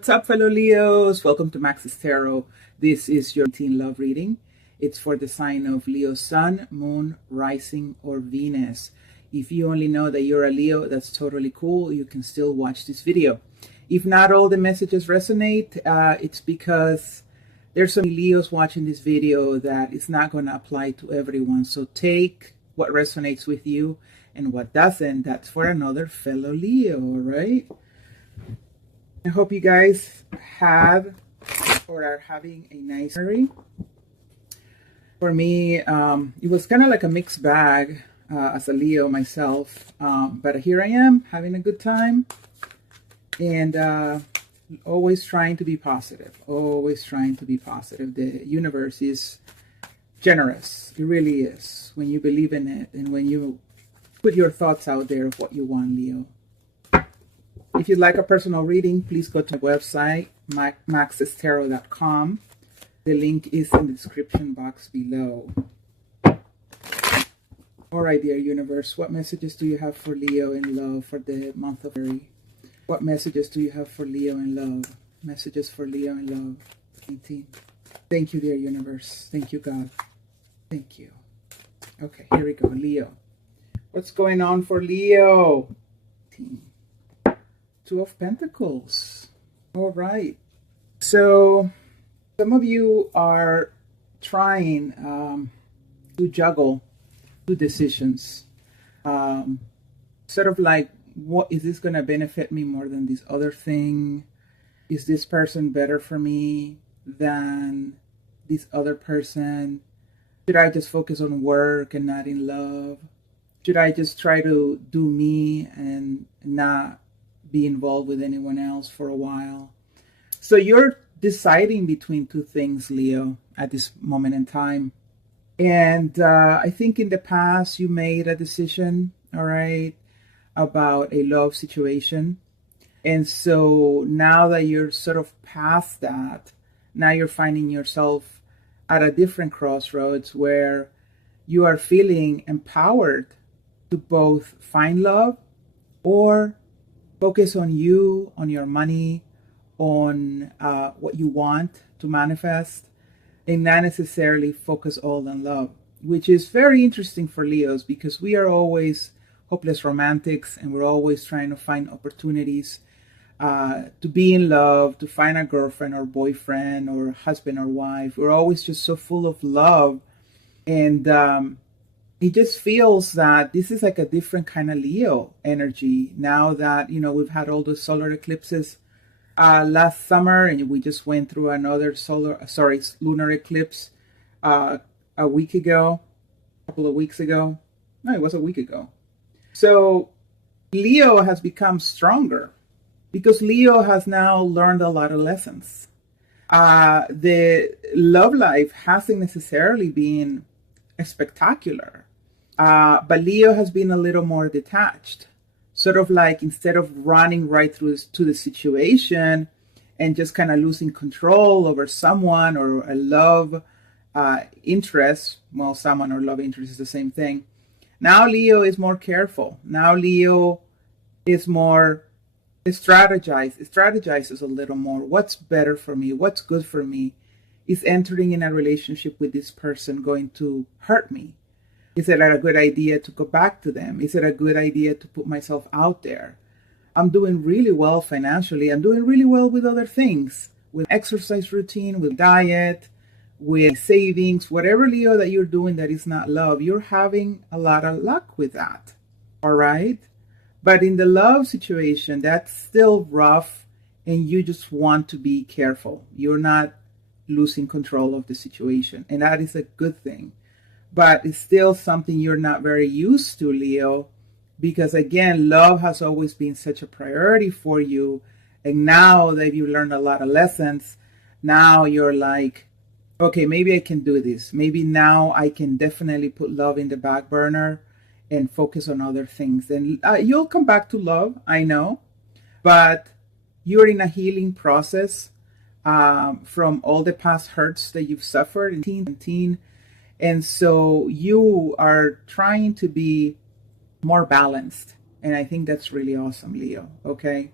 What's up, fellow Leos? Welcome to Max's Tarot. This is your teen love reading. It's for the sign of Leo Sun, Moon, Rising, or Venus. If you only know that you're a Leo, that's totally cool. You can still watch this video. If not all the messages resonate, it's because there's some Leos watching this video that it's not going to apply to everyone. So take what resonates with you, and what doesn't, that's for another fellow Leo, all right? I hope you guys have or are having a nice day. For me, it was kind of like a mixed bag as a Leo myself, but here I am having a good time and always trying to be positive, always trying to be positive. The universe is generous. It really is when you believe in it and when you put your thoughts out there of what you want, Leo. If you'd like a personal reading, please go to my website, maxestarot.com. The link is in the description box below. All right, dear universe, what messages do you have for Leo in love for the month of February? What messages do you have for Leo in love? Messages for Leo in love. 18. Thank you, dear universe. Thank you, God. Thank you. Okay, here we go, Leo. What's going on for Leo? 18. Two of Pentacles. All right. So some of you are trying to juggle two decisions. Sort of like, what is this going to benefit me more than this other thing? Is this person better for me than this other person? Should I just focus on work and not in love? Should I just try to do me and not be involved with anyone else for a while? So you're deciding between two things, Leo, at this moment in time. And I think in the past you made a decision, all right, about a love situation. And so now that you're sort of past that, now you're finding yourself at a different crossroads where you are feeling empowered to both find love or focus on you, on your money, on what you want to manifest, and not necessarily focus all on love, which is very interesting for Leos because we are always hopeless romantics and we're always trying to find opportunities to be in love, to find a girlfriend or boyfriend or husband or wife. We're always just so full of love, and it just feels that this is like a different kind of Leo energy now that, you know, we've had all those solar eclipses last summer, and we just went through another lunar eclipse a week ago, a couple of weeks ago. No, it was a week ago. So Leo has become stronger because Leo has now learned a lot of lessons. The love life hasn't necessarily been spectacular. But Leo has been a little more detached, sort of like instead of running right through to the situation and just kind of losing control over someone or a love interest. Well, someone or love interest is the same thing. Now Leo is more careful. Now Leo is more strategizes a little more. What's better for me? What's good for me? Is entering in a relationship with this person going to hurt me? Is it a good idea to go back to them? Is it a good idea to put myself out there? I'm doing really well financially. I'm doing really well with other things, with exercise routine, with diet, with savings, whatever, Leo, that you're doing that is not love. You're having a lot of luck with that, all right? But in the love situation, that's still rough, and you just want to be careful. You're not losing control of the situation, and that is a good thing. But it's still something you're not very used to, Leo, because again, love has always been such a priority for you. And now that you've learned a lot of lessons, now you're like, okay, maybe I can do this. Maybe now I can definitely put love in the back burner and focus on other things. And you'll come back to love, I know, but you're in a healing process from all the past hurts that you've suffered in teen. And so you are trying to be more balanced. And I think that's really awesome, Leo. Okay.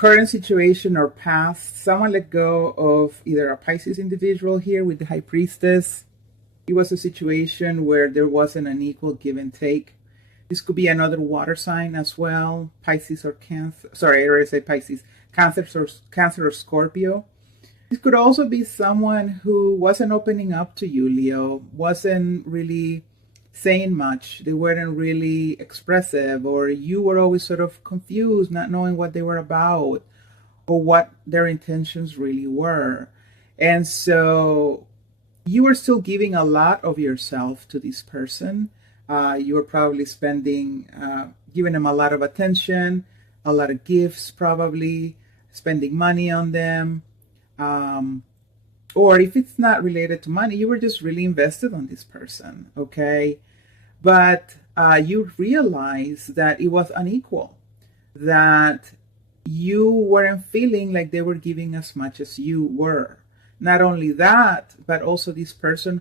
current situation or past. Someone let go of either a Pisces individual here with the High Priestess. It was a situation where there wasn't an equal give and take. This could be another water sign as well, Pisces or Cancer. Sorry, I already said Pisces. Cancer or Scorpio. This could also be someone who wasn't opening up to you, Leo, wasn't really saying much. They weren't really expressive, or you were always sort of confused, not knowing what they were about or what their intentions really were. And so you were still giving a lot of yourself to this person. You were probably giving them a lot of attention, a lot of gifts, probably spending money on them. Or if it's not related to money, you were just really invested on this person, okay? But you realize that it was unequal, that you weren't feeling like they were giving as much as you were. Not only that, but also this person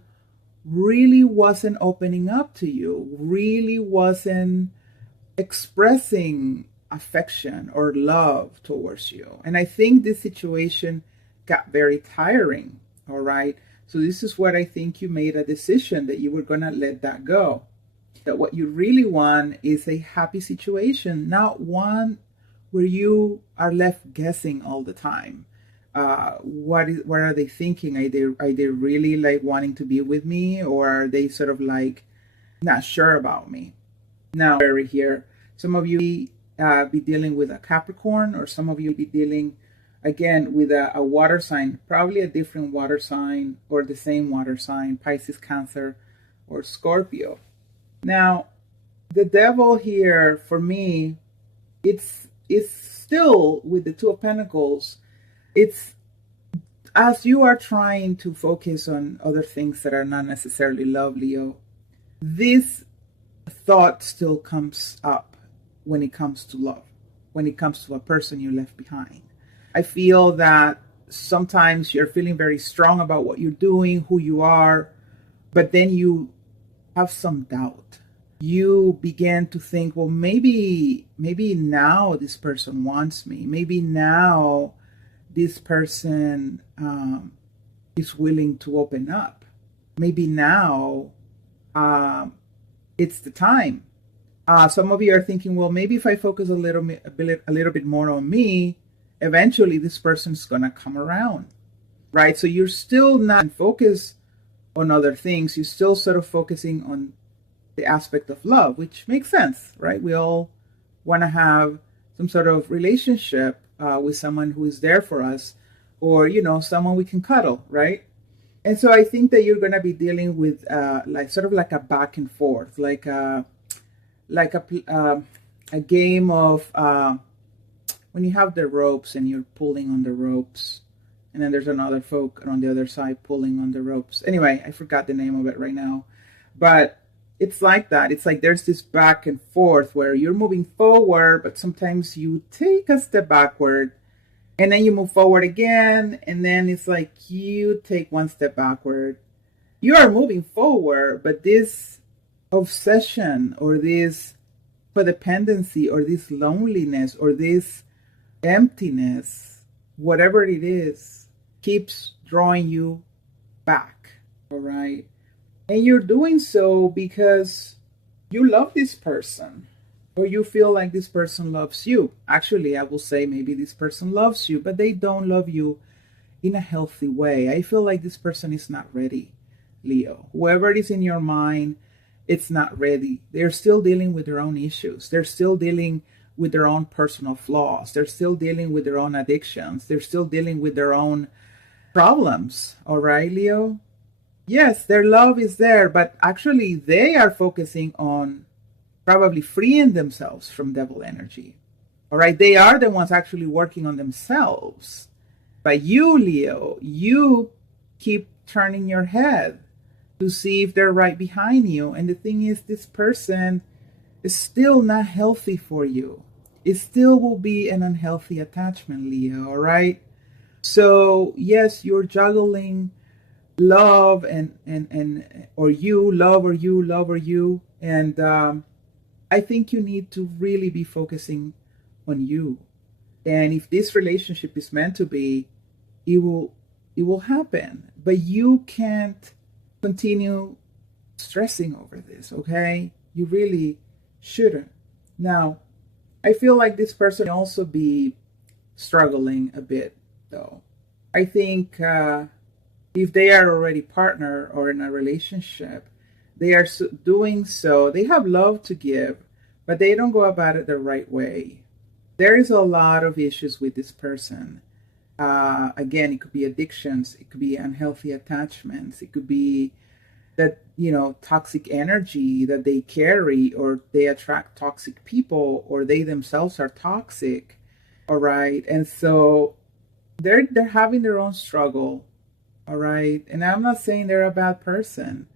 really wasn't opening up to you, really wasn't expressing affection or love towards you. And I think this situation got very tiring, all right? So this is what I think you made a decision that you were going to let that go. That what you really want is a happy situation, not one where you are left guessing all the time. What are they thinking? Are they really like wanting to be with me, or are they sort of like not sure about me? Now, here, some of you be dealing with a Capricorn, or some of you be dealing again with a water sign, probably a different water sign or the same water sign, Pisces, Cancer, or Scorpio. Now, the devil here for me, it's still with the Two of Pentacles. It's as you are trying to focus on other things that are not necessarily love, Leo, this thought still comes up when it comes to love, when it comes to a person you left behind. I feel that sometimes you're feeling very strong about what you're doing, who you are, but then you have some doubt. You begin to think, well, maybe now this person wants me. Maybe now this person is willing to open up. Maybe now it's the time. Some of you are thinking, well, maybe if I focus a little bit more on me, eventually this person's gonna come around, right? So you're still not focused on other things. You're still sort of focusing on the aspect of love, which makes sense, right? We all want to have some sort of relationship with someone who is there for us, or, you know, someone we can cuddle, right? And so I think that you're going to be dealing with like sort of like a back and forth, like a game of when you have the ropes and you're pulling on the ropes, and then there's another folk on the other side pulling on the ropes. Anyway, I forgot the name of it right now, but it's like that. It's like there's this back and forth where you're moving forward, but sometimes you take a step backward and then you move forward again. And then it's like you take one step backward. You are moving forward, but this obsession or this codependency or this loneliness or this emptiness, whatever it is, keeps drawing you back, all right? And you're doing so because you love this person, or you feel like this person loves you. Actually, I will say maybe this person loves you, but they don't love you in a healthy way. I feel like this person is not ready, Leo. Whoever it is in your mind, it's not ready. They're still dealing with their own issues. They're still dealing with their own personal flaws. They're still dealing with their own addictions. They're still dealing with their own problems. All right, Leo? Yes, their love is there, but actually they are focusing on probably freeing themselves from devil energy. All right, they are the ones actually working on themselves. But you, Leo, you keep turning your head to see if they're right behind you. And the thing is, this person is still not healthy for you. It still will be an unhealthy attachment, Leo, all right? So, yes, you're juggling love or you love or you, and I think you need to really be focusing on you. And if this relationship is meant to be, it will happen. But you can't continue stressing over this, okay? You really shouldn't. Now, I feel like this person may also be struggling a bit, though. I think if they are already partner or in a relationship, they are doing so. They have love to give, but they don't go about it the right way. There is a lot of issues with this person. Again, it could be addictions, it could be unhealthy attachments, it could be that, toxic energy that they carry, or they attract toxic people, or they themselves are toxic. All right. And so they're having their own struggle. All right. And I'm not saying they're a bad person.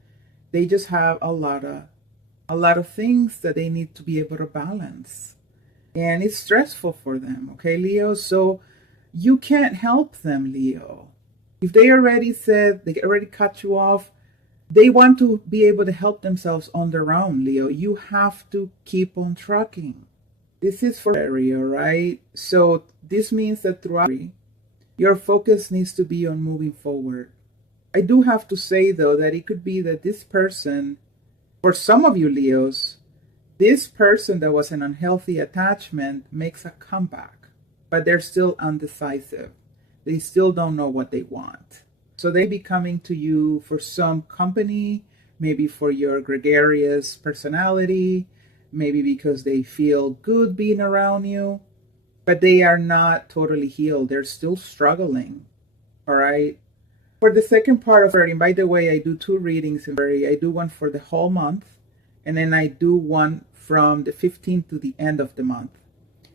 They just have a lot of things that they need to be able to balance. And it's stressful for them. Okay, Leo. So you can't help them, Leo. If they already said, they already cut you off, they want to be able to help themselves on their own, Leo. You have to keep on trucking. This is for area, right? So this means that throughout your focus needs to be on moving forward. I do have to say, though, that it could be that this person, for some of you Leos, this person that was an unhealthy attachment makes a comeback, but they're still undecisive. They still don't know what they want. So they be coming to you for some company, maybe for your gregarious personality, maybe because they feel good being around you, but they are not totally healed. They're still struggling. All right. For the second part of reading, by the way, I do 2 readings in February. I do one for the whole month, and then I do one from the 15th to the end of the month.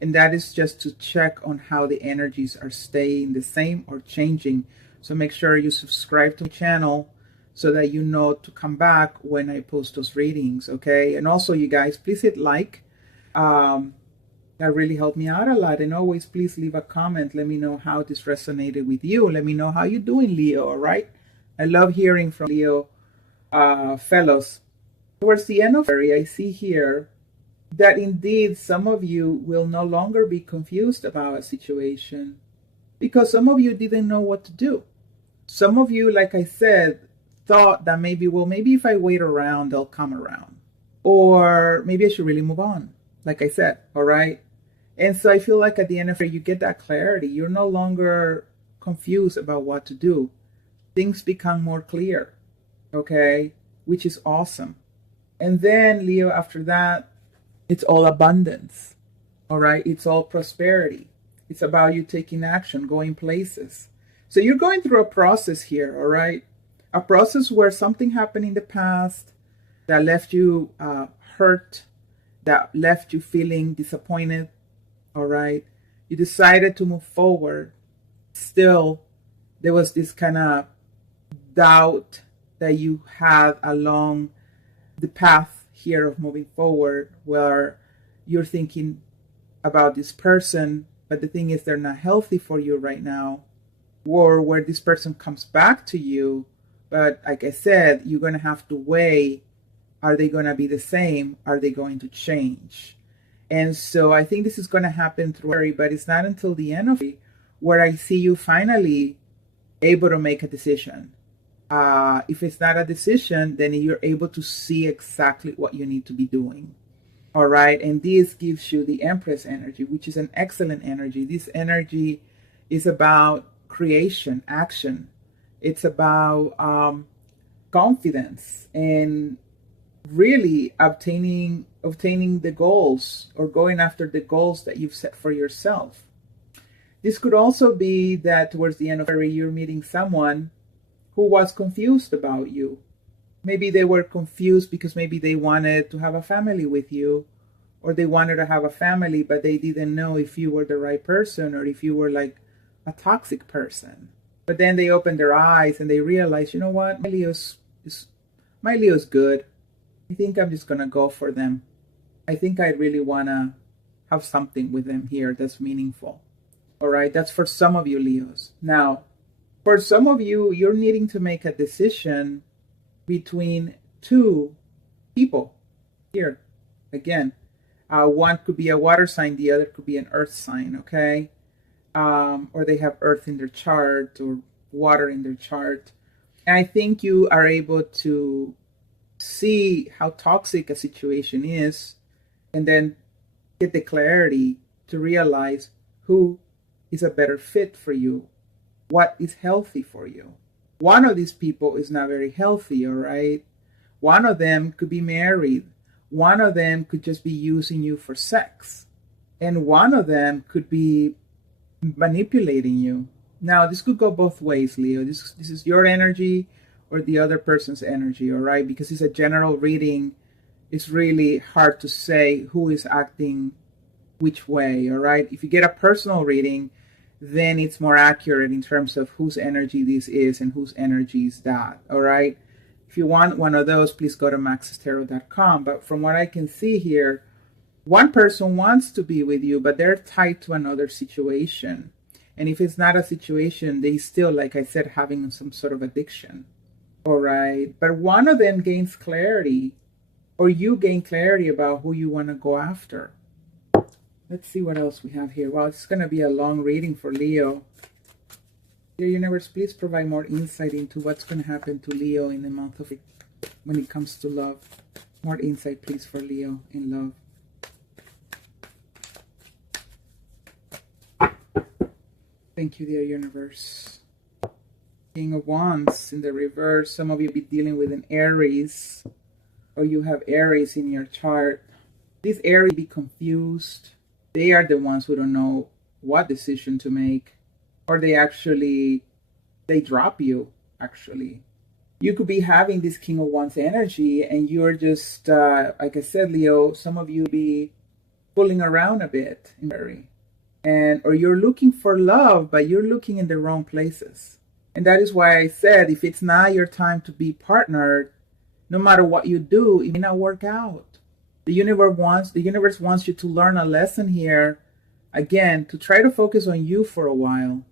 And that is just to check on how the energies are staying the same or changing. So make sure you subscribe to my channel so that you know to come back when I post those readings, okay? And also, you guys, please hit like. That really helped me out a lot. And always, please leave a comment. Let me know how this resonated with you. Let me know how you're doing, Leo, all right? I love hearing from Leo fellows. Towards the end of February, I see here that indeed some of you will no longer be confused about a situation, because some of you didn't know what to do. Some of you, like I said, thought that maybe if I wait around, they'll come around. Or maybe I should really move on, like I said, all right? And so I feel like at the end of it, you get that clarity. You're no longer confused about what to do. Things become more clear, okay? Which is awesome. And then, Leo, after that, it's all abundance, all right? It's all prosperity. It's about you taking action, going places. So you're going through a process here, all right? A process where something happened in the past that left you hurt, that left you feeling disappointed, all right? You decided to move forward. Still, there was this kind of doubt that you had along the path here of moving forward, where you're thinking about this person, but the thing is they're not healthy for you right now, or where this person comes back to you, but like I said, you're going to have to weigh, are they going to be the same? Are they going to change? And so I think this is going to happen through February, but it's not until the end of it where I see you finally able to make a decision. If it's not a decision, then you're able to see exactly what you need to be doing. All right. And this gives you the Empress energy, which is an excellent energy. This energy is about creation, action. It's about confidence and really obtaining the goals, or going after the goals that you've set for yourself. This could also be that towards the end of February, you're meeting someone who was confused about you. Maybe they were confused because maybe they wanted to have a family with you, or they wanted to have a family, but they didn't know if you were the right person or if you were like a toxic person. But then they opened their eyes and they realized, you know what, my Leo's good. I think I'm just going to go for them. I think I really want to have something with them here that's meaningful. All right, that's for some of you Leos. Now, for some of you, you're needing to make a decision between 2 people. Here, again, one could be a water sign, the other could be an earth sign, okay? or they have earth in their chart or water in their chart. And I think you are able to see how toxic a situation is and then get the clarity to realize who is a better fit for you, what is healthy for you. One of these people is not very healthy, all right? One of them could be married. One of them could just be using you for sex. And one of them could be manipulating you. Now, this could go both ways, Leo. This is your energy or the other person's energy, all right? Because it's a general reading. It's really hard to say who is acting which way, all right? If you get a personal reading, then it's more accurate in terms of whose energy this is and whose energy is that, all right? If you want one of those, please go to maxestarot.com. But from what I can see here, one person wants to be with you, but they're tied to another situation. And if it's not a situation, they still, like I said, having some sort of addiction, all right? But one of them gains clarity, or you gain clarity about who you want to go after. Let's see what else we have here. Well, it's going to be a long reading for Leo. Dear Universe, please provide more insight into what's going to happen to Leo in the month of when it comes to love. More insight, please, for Leo in love. Thank you, dear Universe. King of Wands in the reverse. Some of you be dealing with an Aries, or you have Aries in your chart. These Aries be confused. They are the ones who don't know what decision to make, or they drop you, actually. You could be having this King of Wands energy, and you're just, like I said, Leo, some of you be fooling around a bit, or you're looking for love, but you're looking in the wrong places. And that is why I said, if it's not your time to be partnered, no matter what you do, it may not work out. The universe wants you to learn a lesson here, again, to try to focus on you for a while,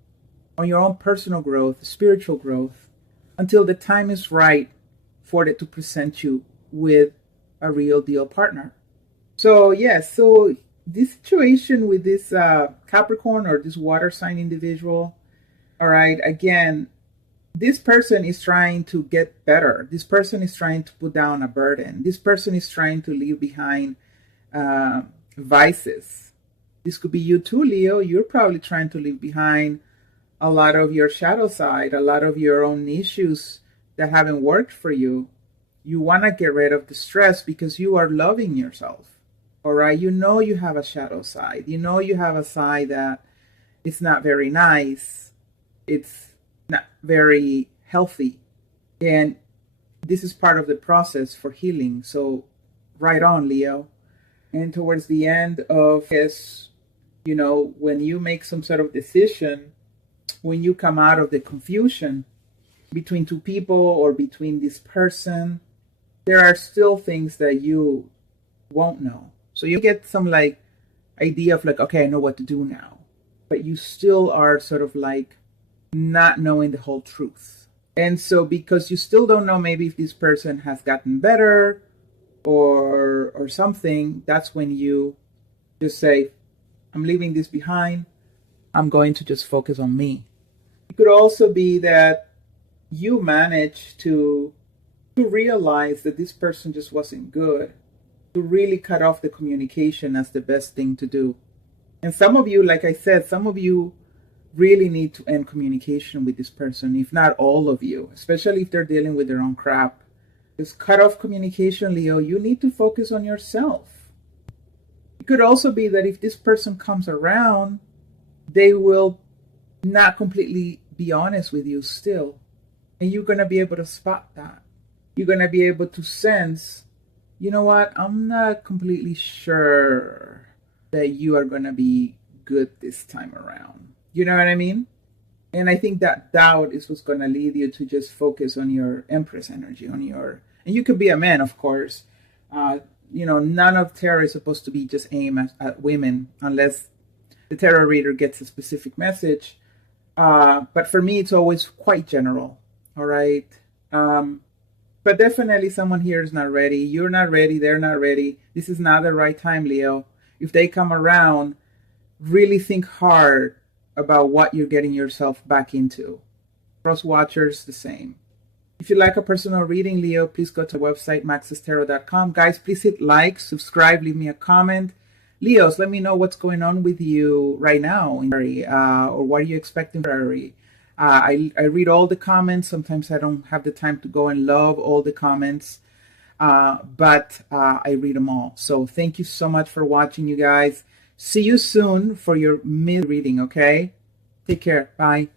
on your own personal growth, spiritual growth, until the time is right for it to present you with a real deal partner. So, yes, so this situation with this Capricorn or this water sign individual, all right, again, this person is trying to get better. This person is trying to put down a burden. This person is trying to leave behind vices. This could be you too, Leo. You're probably trying to leave behind a lot of your shadow side, a lot of your own issues that haven't worked for you. You want to get rid of the stress because you are loving yourself. All right. You know you have a shadow side. You know you have a side that it's not very nice. It's not very healthy. And this is part of the process for healing. So right on, Leo. And towards the end of this, when you make some sort of decision, when you come out of the confusion between two people or between this person, there are still things that you won't know. So you get some idea of okay, I know what to do now. But you still are sort of not knowing the whole truth. And so because you still don't know maybe if this person has gotten better or something, that's when you just say, I'm leaving this behind. I'm going to just focus on me. It could also be that you managed to realize that this person just wasn't good, to really cut off the communication as the best thing to do. And some of you, like I said, some of you really need to end communication with this person, if not all of you, especially if they're dealing with their own crap. Just cut off communication, Leo. You need to focus on yourself. It could also be that if this person comes around, they will not completely be honest with you still. And you're going to be able to spot that. You're going to be able to sense, you know what, I'm not completely sure that you are going to be good this time around. You know what I mean? And I think that doubt is what's going to lead you to just focus on your Empress energy, and you could be a man, of course. None of tarot is supposed to be just aimed at women unless the tarot reader gets a specific message. But for me, it's always quite general. All right. But definitely someone here is not ready. You're not ready. They're not ready. This is not the right time, Leo. If they come around, really think hard about what you're getting yourself back into. Cross watchers, the same. If you like a personal reading, Leo, please go to the website, maxestarot.com. Guys, please hit like, subscribe, leave me a comment. Leos, let me know what's going on with you right now in February, or what are you expecting for February. I read all the comments. Sometimes I don't have the time to go and love all the comments, but I read them all. So thank you so much for watching, you guys. See you soon for your mid reading, okay? Take care. Bye.